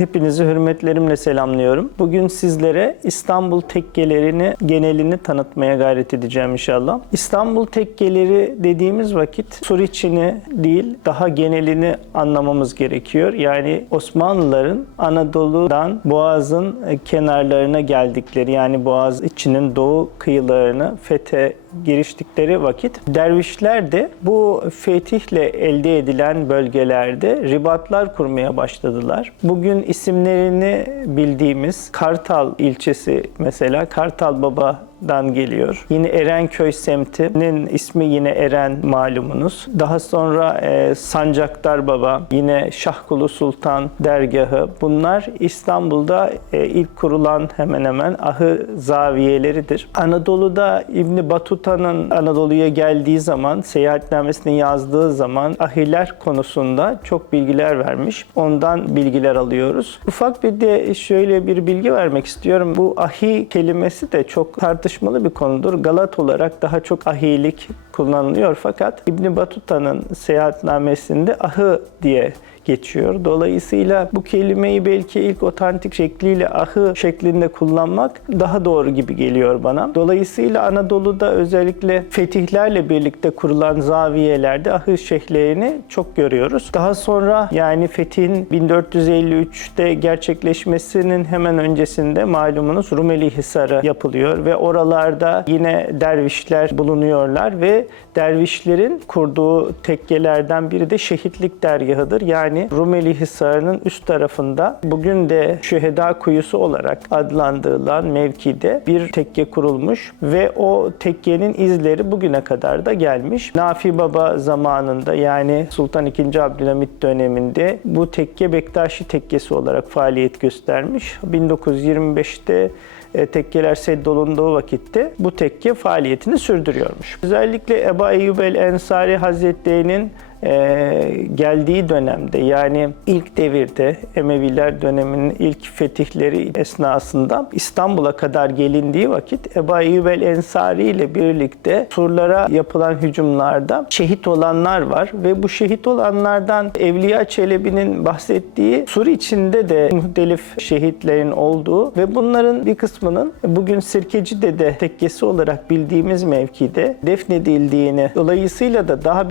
Hepinizi hürmetlerimle selamlıyorum. Bugün sizlere İstanbul tekkelerini genelini tanıtmaya gayret edeceğim inşallah. İstanbul tekkeleri dediğimiz vakit sur içini değil, daha genelini anlamamız gerekiyor. Yani Osmanlıların Anadolu'dan Boğaz'ın kenarlarına geldikleri, yani Boğaz içinin doğu kıyılarını fethe giriştikleri vakit dervişler de bu fetihle elde edilen bölgelerde ribatlar kurmaya başladılar. Bugün isimlerini bildiğimiz Kartal ilçesi mesela Kartal Baba dan geliyor. Yine Erenköy semtinin ismi yine Eren malumunuz. Daha sonra e, Sancaktar Baba, yine Şahkulu Sultan dergahı. Bunlar İstanbul'da e, ilk kurulan hemen hemen ahı zaviyeleridir. Anadolu'da İbni Batuta'nın Anadolu'ya geldiği zaman, seyahatnamesini yazdığı zaman ahiler konusunda çok bilgiler vermiş. Ondan bilgiler alıyoruz. Ufak bir de şöyle bir bilgi vermek istiyorum. Bu ahi kelimesi de çok tartışmalı bir konudur. Galat olarak daha çok ahilik kullanılıyor fakat İbn Batuta'nın seyahatnamesinde ahı diye geçiyor. Dolayısıyla bu kelimeyi belki ilk otantik şekliyle ahı şeklinde kullanmak daha doğru gibi geliyor bana. Dolayısıyla Anadolu'da özellikle fetihlerle birlikte kurulan zaviyelerde ahı şeyhlerini çok görüyoruz. Daha sonra yani fetihin 1453'te gerçekleşmesinin hemen öncesinde malumunuz Rumeli Hisarı yapılıyor ve oralarda yine dervişler bulunuyorlar ve dervişlerin kurduğu tekkelerden biri de şehitlik dergahıdır. Yani Rumeli Hisarı'nın üst tarafında bugün de Şüheda Kuyusu olarak adlandırılan mevkide bir tekke kurulmuş ve o tekkenin izleri bugüne kadar da gelmiş. Nafi Baba zamanında yani Sultan II. Abdülhamit döneminde bu tekke Bektaşi Tekkesi olarak faaliyet göstermiş. 1925'te e, tekkeler seddolunduğu vakitte bu tekke faaliyetini sürdürüyormuş. Özellikle Ebu Eyyub el Ensari Hazretleri'nin e, geldiği dönemde yani ilk devirde Emeviler döneminin ilk fetihleri esnasında İstanbul'a kadar gelindiği vakit Ebu Eyyub el Ensari ile birlikte surlara yapılan hücumlarda şehit olanlar var ve bu şehit olanlardan Evliya Çelebi'nin bahsettiği sur içinde de muhtelif şehitlerin olduğu ve bunların bir kısmının bugün Sirkeci'de tekkesi olarak bildiğimiz mevkide defnedildiğini dolayısıyla da daha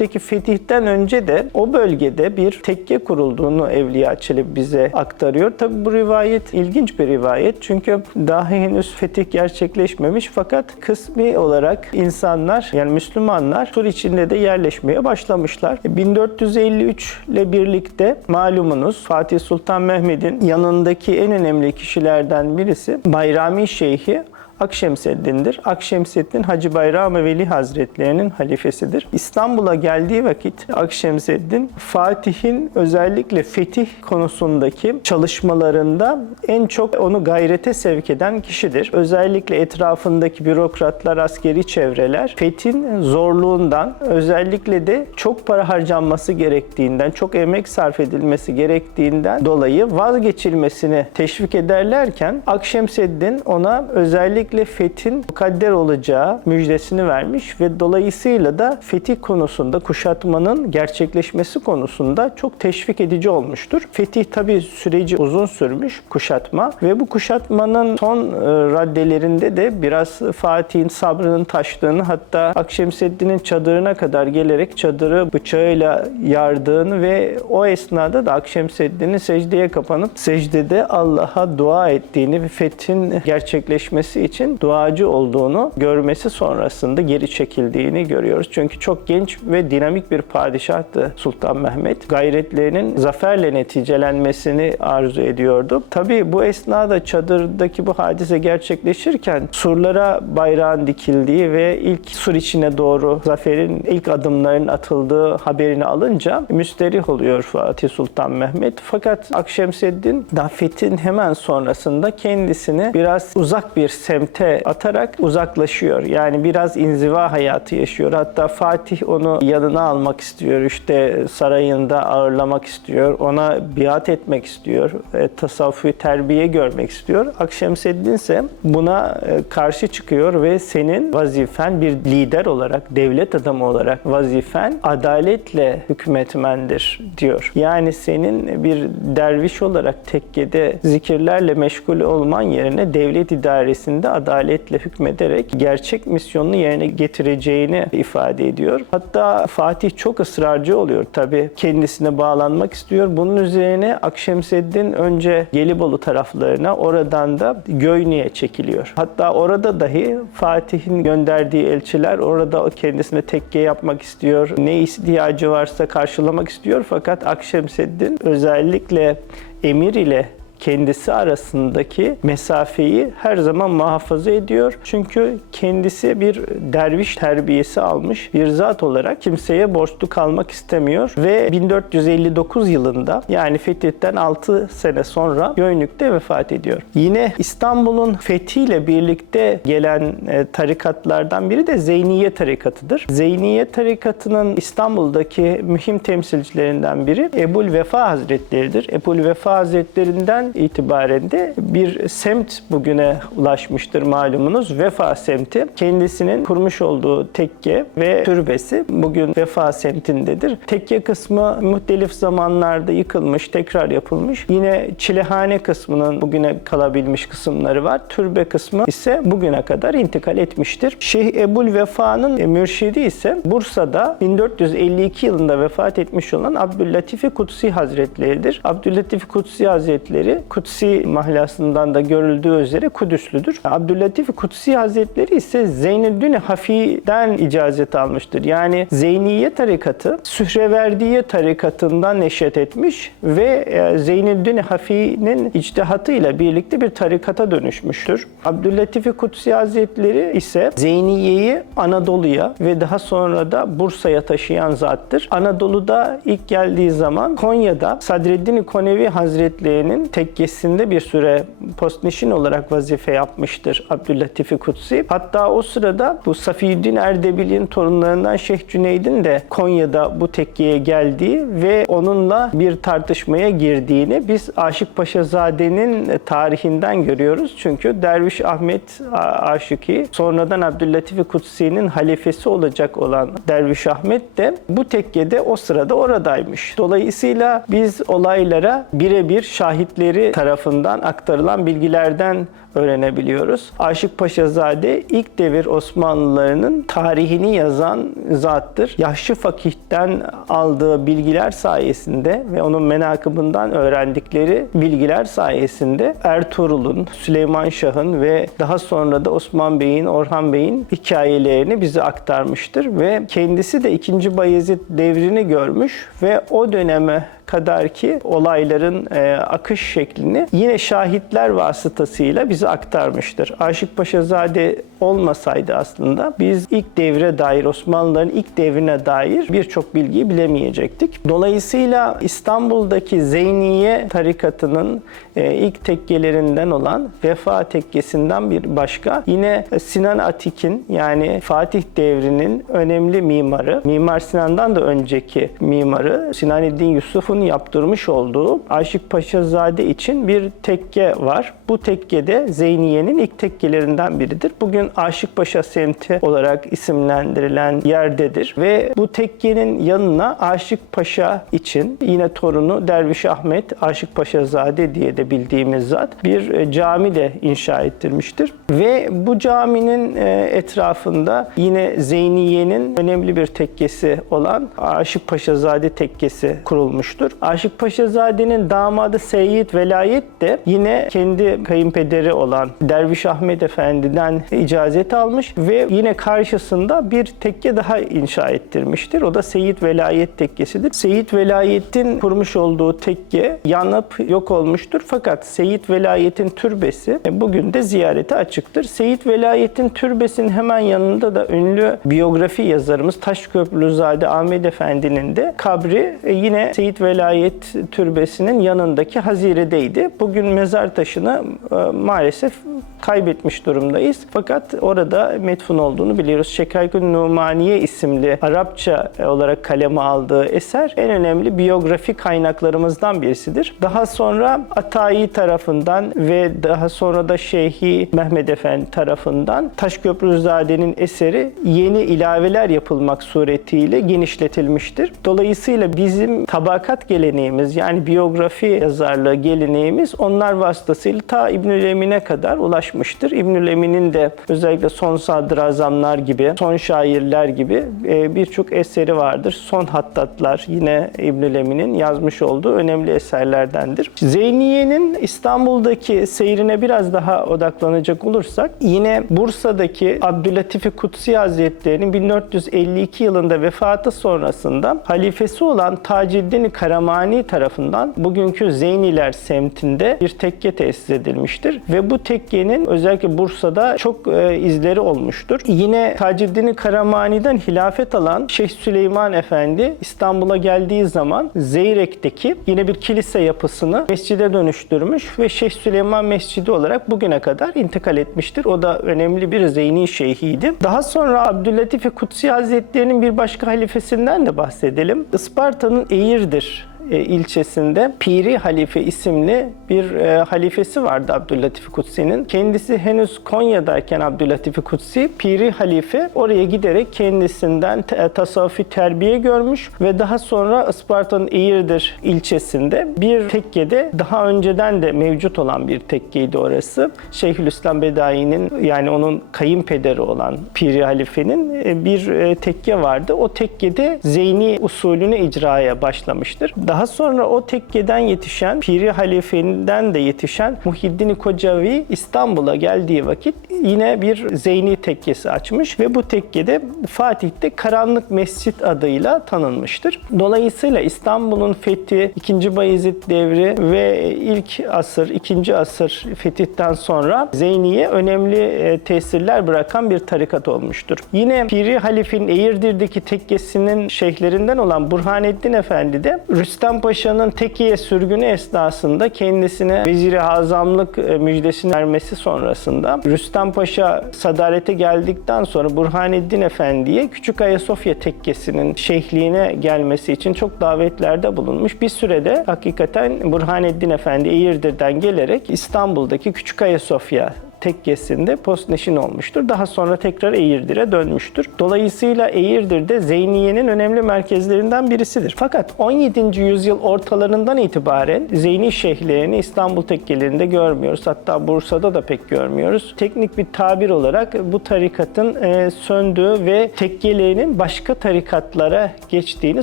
1453'teki fetihten önce de o bölgede bir tekke kurulduğunu Evliya Çelebi bize aktarıyor. Tabi bu rivayet ilginç bir rivayet çünkü daha henüz fetih gerçekleşmemiş fakat kısmi olarak insanlar yani Müslümanlar sur içinde de yerleşmeye başlamışlar. 1453 ile birlikte malumunuz Fatih Sultan Mehmet'in yanındaki en önemli kişilerden birisi Bayrami Şeyhi Akşemseddin'dir. Akşemseddin Hacı Bayram Veli Hazretlerinin halifesidir. İstanbul'a geldiği vakit Akşemseddin Fatih'in özellikle fetih konusundaki çalışmalarında en çok onu gayrete sevk eden kişidir. Özellikle etrafındaki bürokratlar, askeri çevreler fethin zorluğundan özellikle de çok para harcanması gerektiğinden, çok emek sarf edilmesi gerektiğinden dolayı vazgeçilmesini teşvik ederlerken Akşemseddin ona özellikle özellikle fethin mukadder olacağı müjdesini vermiş ve dolayısıyla da fetih konusunda kuşatmanın gerçekleşmesi konusunda çok teşvik edici olmuştur. Fetih tabi süreci uzun sürmüş kuşatma ve bu kuşatmanın son e, raddelerinde de biraz Fatih'in sabrının taştığını hatta Akşemseddin'in çadırına kadar gelerek çadırı bıçağıyla yardığını ve o esnada da Akşemseddin'in secdeye kapanıp secdede Allah'a dua ettiğini ve fethin gerçekleşmesi için için duacı olduğunu görmesi sonrasında geri çekildiğini görüyoruz. Çünkü çok genç ve dinamik bir padişahtı Sultan Mehmet. Gayretlerinin zaferle neticelenmesini arzu ediyordu. Tabi bu esnada çadırdaki bu hadise gerçekleşirken surlara bayrağın dikildiği ve ilk sur içine doğru zaferin ilk adımların atıldığı haberini alınca müsterih oluyor Fatih Sultan Mehmet. Fakat Akşemseddin Dafet'in hemen sonrasında kendisini biraz uzak bir semt semte atarak uzaklaşıyor. Yani biraz inziva hayatı yaşıyor. Hatta Fatih onu yanına almak istiyor. İşte sarayında ağırlamak istiyor. Ona biat etmek istiyor. E, tasavvufi terbiye görmek istiyor. Akşemseddin ise buna e, karşı çıkıyor ve senin vazifen bir lider olarak, devlet adamı olarak vazifen adaletle hükmetmendir diyor. Yani senin bir derviş olarak tekkede zikirlerle meşgul olman yerine devlet idaresinde adaletle hükmederek gerçek misyonunu yerine getireceğini ifade ediyor. Hatta Fatih çok ısrarcı oluyor tabii. Kendisine bağlanmak istiyor. Bunun üzerine Akşemseddin önce Gelibolu taraflarına oradan da Göynü'ye çekiliyor. Hatta orada dahi Fatih'in gönderdiği elçiler orada kendisine tekke yapmak istiyor. Ne ihtiyacı varsa karşılamak istiyor. Fakat Akşemseddin özellikle emir ile kendisi arasındaki mesafeyi her zaman muhafaza ediyor. Çünkü kendisi bir derviş terbiyesi almış bir zat olarak kimseye borçlu kalmak istemiyor ve 1459 yılında yani fetihten 6 sene sonra Göynük'te vefat ediyor. Yine İstanbul'un fethiyle birlikte gelen e, tarikatlardan biri de Zeyniye tarikatıdır. Zeyniye tarikatının İstanbul'daki mühim temsilcilerinden biri Ebul Vefa Hazretleri'dir. Ebul Vefa Hazretlerinden de bir semt bugüne ulaşmıştır malumunuz. Vefa semti kendisinin kurmuş olduğu tekke ve türbesi bugün Vefa semtindedir. Tekke kısmı muhtelif zamanlarda yıkılmış, tekrar yapılmış. Yine Çilehane kısmının bugüne kalabilmiş kısımları var. Türbe kısmı ise bugüne kadar intikal etmiştir. Şeyh Ebul Vefa'nın mürşidi ise Bursa'da 1452 yılında vefat etmiş olan Abdüllatif Kutsi Hazretleri'dir. Abdüllatif Kutsi Hazretleri Kutsi mahlasından da görüldüğü üzere Kudüslüdür. Abdüllatif Kutsi Hazretleri ise Zeynüddin Hafi'den icazet almıştır. Yani Zeyniye tarikatı Sühreverdiye tarikatından neşet etmiş ve e, Zeynüddin Hafi'nin içtihatıyla birlikte bir tarikata dönüşmüştür. Abdüllatif Kutsi Hazretleri ise Zeyniye'yi Anadolu'ya ve daha sonra da Bursa'ya taşıyan zattır. Anadolu'da ilk geldiği zaman Konya'da Sadreddin Konevi Hazretlerinin tekkesinde bir süre postnişin olarak vazife yapmıştır Abdüllatif Kutsi. Hatta o sırada bu Safiyeddin Erdebil'in torunlarından Şeyh Cüneyd'in de Konya'da bu tekkeye geldiği ve onunla bir tartışmaya girdiğini biz Aşık Paşazade'nin tarihinden görüyoruz. Çünkü Derviş Ahmet Aşıki sonradan Abdüllatif Kutsi'nin halifesi olacak olan Derviş Ahmet de bu tekkede o sırada oradaymış. Dolayısıyla biz olaylara birebir şahitleri tarafından aktarılan bilgilerden öğrenebiliyoruz. Aşık Paşazade ilk devir Osmanlılarının tarihini yazan zattır. Yaşlı fakihten aldığı bilgiler sayesinde ve onun menakıbından öğrendikleri bilgiler sayesinde Ertuğrul'un, Süleyman Şah'ın ve daha sonra da Osman Bey'in, Orhan Bey'in hikayelerini bize aktarmıştır ve kendisi de 2. Bayezid devrini görmüş ve o döneme kadar ki olayların e, akış şeklini yine şahitler vasıtasıyla bize aktarmıştır. Aşık Paşazade olmasaydı aslında biz ilk devre dair Osmanlıların ilk devrine dair birçok bilgiyi bilemeyecektik. Dolayısıyla İstanbul'daki Zeyniye tarikatının e, ilk tekkelerinden olan Vefa tekkesinden bir başka yine Sinan Atik'in yani Fatih devrinin önemli mimarı, Mimar Sinan'dan da önceki mimarı Sinaneddin Yusuf'un yaptırmış olduğu Aşık Paşazade için bir tekke var. Bu tekkede Zeyniye'nin ilk tekkelerinden biridir. Bugün Aşık Paşa semti olarak isimlendirilen yerdedir ve bu tekkenin yanına Aşık Paşa için yine torunu Derviş Ahmet Aşık Paşazade diye de bildiğimiz zat bir e, cami de inşa ettirmiştir. Ve bu caminin e, etrafında yine Zeyniye'nin önemli bir tekkesi olan Aşık Paşazade tekkesi kurulmuştur. Aşık Paşazade'nin damadı Seyyid Velayet de yine kendi kayınpederi olan Derviş Ahmet Efendi'den icazet almış ve yine karşısında bir tekke daha inşa ettirmiştir. O da Seyyid Velayet tekkesidir. Seyyid Velayet'in kurmuş olduğu tekke yanıp yok olmuştur. Fakat Seyyid Velayet'in türbesi bugün de ziyarete açıktır. Seyyid Velayet'in türbesinin hemen yanında da ünlü biyografi yazarımız Taşköprülüzade Ahmet Efendi'nin de kabri e, yine Seyyid Velayet türbesinin yanındaki haziredeydi. Bugün mezar taşını e, maalesef kaybetmiş durumdayız. Fakat orada metfun olduğunu biliyoruz. Şekaykun Numaniye isimli Arapça olarak kaleme aldığı eser en önemli biyografi kaynaklarımızdan birisidir. Daha sonra Atayi tarafından ve daha sonra da Şeyhi Mehmet Efendi tarafından Taşköprüzade'nin eseri yeni ilaveler yapılmak suretiyle genişletilmiştir. Dolayısıyla bizim tabakat geleneğimiz yani biyografi yazarlığı geleneğimiz onlar vasıtasıyla ta İbnül Emin'e kadar ulaşmıştır. İbnül Emin'in de özellikle son sadrazamlar gibi, son şairler gibi e, birçok eseri vardır. Son hattatlar yine İbnül Emin'in yazmış olduğu önemli eserlerdendir. Zeyniye'nin İstanbul'daki seyrine biraz daha odaklanacak olursak yine Bursa'daki Abdülatif Kutsi Hazretleri'nin 1452 yılında vefatı sonrasında halifesi olan Taceddin Karamani tarafından bugünkü Zeyniler semtinde bir tekke tesis edilmiştir ve bu tekkenin özellikle Bursa'da çok e, izleri olmuştur. Yine Taceddin Karamani'den hilafet alan Şeyh Süleyman Efendi İstanbul'a geldiği zaman Zeyrek'teki yine bir kilise yapısını mescide dönüştürmüş ve Şeyh Süleyman Mescidi olarak bugüne kadar intikal etmiştir. O da önemli bir Zeyni şeyhiydi. Daha sonra Abdülatif Kutsi Hazretleri'nin bir başka halifesinden de bahsedelim. Isparta'nın Eğirdir ilçesinde Piri Halife isimli bir e, halifesi vardı Abdülatif Kutsi'nin. Kendisi henüz Konya'dayken Abdülatif Kutsi, Piri Halife oraya giderek kendisinden te- tasavvufi terbiye görmüş ve daha sonra Isparta'nın Eğirdir ilçesinde bir tekkede daha önceden de mevcut olan bir tekkeydi orası. Şeyhülislam Bedai'nin yani onun kayınpederi olan Piri Halife'nin e, bir e, tekke vardı. O tekkede Zeyni usulünü icraya başlamıştır. Daha sonra o tekkeden yetişen Piri Halife'den de yetişen Muhiddin Kocavi İstanbul'a geldiği vakit yine bir Zeyni tekkesi açmış ve bu tekkede Fatih'te Karanlık Mescit adıyla tanınmıştır. Dolayısıyla İstanbul'un fethi 2. Bayezid devri ve ilk asır, 2. asır fetihten sonra Zeyni'ye önemli e, tesirler bırakan bir tarikat olmuştur. Yine Piri Halif'in Eğirdir'deki tekkesinin şeyhlerinden olan Burhanettin Efendi de Rüstem Paşa'nın Tekiye sürgünü esnasında kendisine Vezir-i Hazamlık e, müjdesini vermesi sonrasında Rüstem Paşa sadarete geldikten sonra Burhanettin Efendi'ye Küçük Ayasofya Tekkesi'nin şeyhliğine gelmesi için çok davetlerde bulunmuş. Bir sürede hakikaten Burhanettin Efendi Eğirdir'den gelerek İstanbul'daki Küçük Ayasofya tekkesinde postneşin olmuştur. Daha sonra tekrar Eğirdir'e dönmüştür. Dolayısıyla Eğirdir de Zeyniye'nin önemli merkezlerinden birisidir. Fakat 17. yüzyıl ortalarından itibaren Zeyni şeyhlerini İstanbul tekkelerinde görmüyoruz. Hatta Bursa'da da pek görmüyoruz. Teknik bir tabir olarak bu tarikatın e, söndüğü ve tekkelerinin başka tarikatlara geçtiğini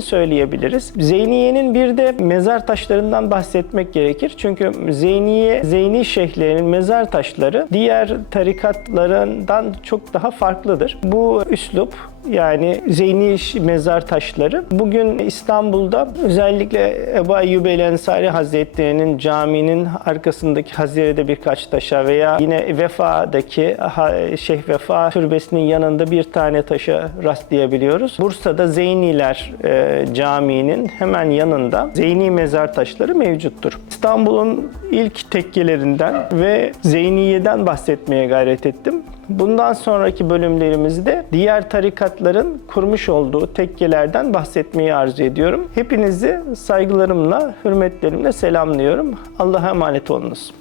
söyleyebiliriz. Zeyniye'nin bir de mezar taşlarından bahsetmek gerekir. Çünkü Zeyniye, Zeyni şeyhlerinin mezar taşları diğer tarikatlarından çok daha farklıdır. Bu üslup yani Zeyni mezar taşları bugün İstanbul'da özellikle Ebu Eyyub el Ensari Hazretleri'nin caminin arkasındaki hazirede birkaç taşa veya yine Vefa'daki Şeyh Vefa türbesinin yanında bir tane taşa rastlayabiliyoruz. Bursa'da Zeyniler e, Camii'nin hemen yanında Zeyni mezar taşları mevcuttur. İstanbul'un ilk tekkelerinden ve Zeyniye'den bahsetmeye gayret ettim. Bundan sonraki bölümlerimizde diğer tarikatların kurmuş olduğu tekkelerden bahsetmeyi arzu ediyorum. Hepinizi saygılarımla, hürmetlerimle selamlıyorum. Allah'a emanet olunuz.